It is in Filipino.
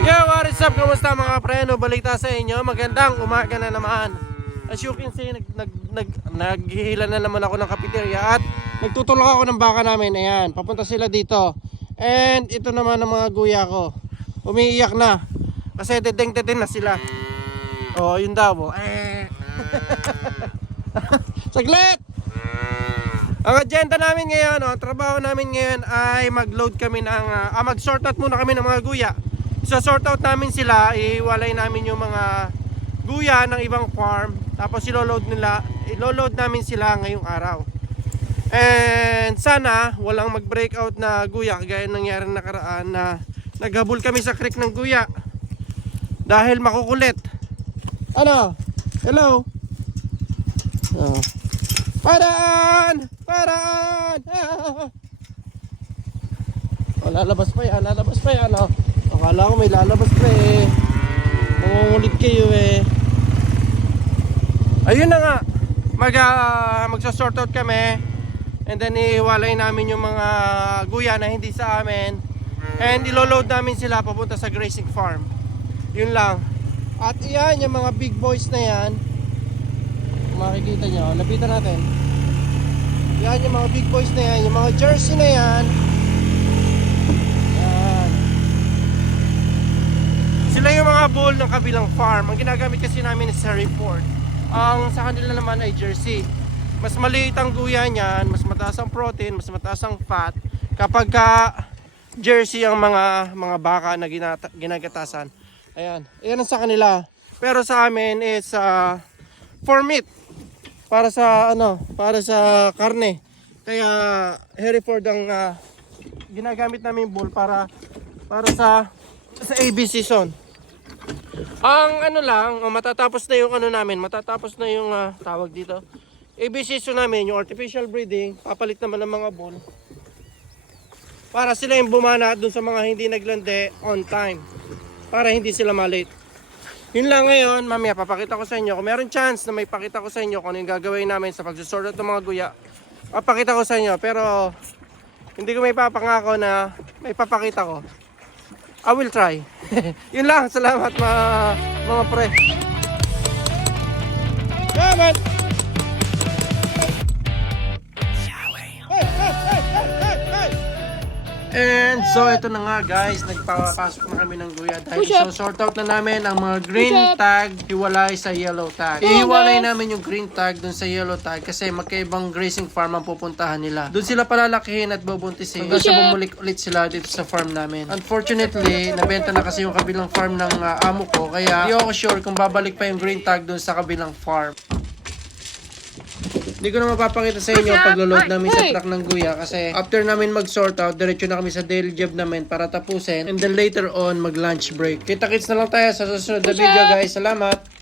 Yo, what is up? Kamusta mga preno? Balita sa inyo. Magandang umaga na naman. As you can see, naghihila na naman ako ng kapiterya at nagtutulak ako ng baka namin. Ayan, papunta sila dito. And ito naman ang mga guya ko. Umiiyak na. Kasi dedeng-dedeng na sila. Oh, yun daw. Saglit! Ang agenda namin ngayon, ang trabaho namin ngayon ay mag-load kami ng, mag-sort out muna kami ng mga guya. So-sort out namin sila, iwalay namin yung mga guya ng ibang farm. Tapos ilo-load namin sila ngayong araw. And sana walang mag-breakout na guya kagaya nangyari nakaraan na naghabol kami sa creek ng guya. Dahil makukulit. Ano? Hello? Oh. Paraan! Paraan! Oh, lalabas pa yan, lalabas pa yan. Oh. Akala ko may lalabas pa eh. Mangungulit kayo eh. Ayun na nga. Magsa-sort out kami. And then ihiwalay namin yung mga guya na hindi sa amin. And ilo-load namin sila papunta sa grazing farm. Yun lang. At iyan, yung mga big boys na yan. Makikita nyo, lapitan natin. Yan yung mga big boys na yan, yung mga jersey na yan. Yan. Sila yung mga bull ng kabilang farm. Ang ginagamit kasi namin is sa report. Ang sa kanila naman ay jersey. Mas maliit ang guya niyan, mas mataas ang protein, mas mataas ang fat. Kapag jersey ang mga baka na ginagatasan. Ayan, ayan ang sa kanila. Pero sa amin is for meat. Para sa karne. Kaya Hereford ang ginagamit namin bull para sa AB season. Ang matatapos na yung matatapos na yung tawag dito. AB season namin, yung artificial breeding, papalit naman ng mga bull. Para sila yung bumana dun sa mga hindi naglande on time. Para hindi sila malate. Yun lang ngayon, mamaya papakita ko sa inyo. Kung meron chance na may pakita ko sa inyo kung ano yung gagawin namin sa pag-sort out ng mga guya, papakita ko sa inyo. Pero hindi ko may papangako na may papakita ko. I will try. Yun lang, salamat mga pre. Salamat! And so ito na nga guys, nagpapasok na kami ng guya dahil so-sort out na namin ang mga green tag hiwalay sa yellow tag. Ihiwalay namin yung green tag dun sa yellow tag kasi magkaibang grazing farm ang pupuntahan nila. Doon sila palalakihin at bubuntisin hanggang sa bumulik ulit sila dito sa farm namin. Unfortunately, nabenta na kasi yung kabilang farm ng amo ko kaya di ako sure kung babalik pa yung green tag dun sa kabilang farm. Hindi ko na mapapakita sa inyo pag-load namin sa truck ng guya kasi after namin mag-sort out, diretso na kami sa daily job namin para tapusin and then later on mag-lunch break. Kita-kits na lang tayo sa susunod na video guys. Salamat!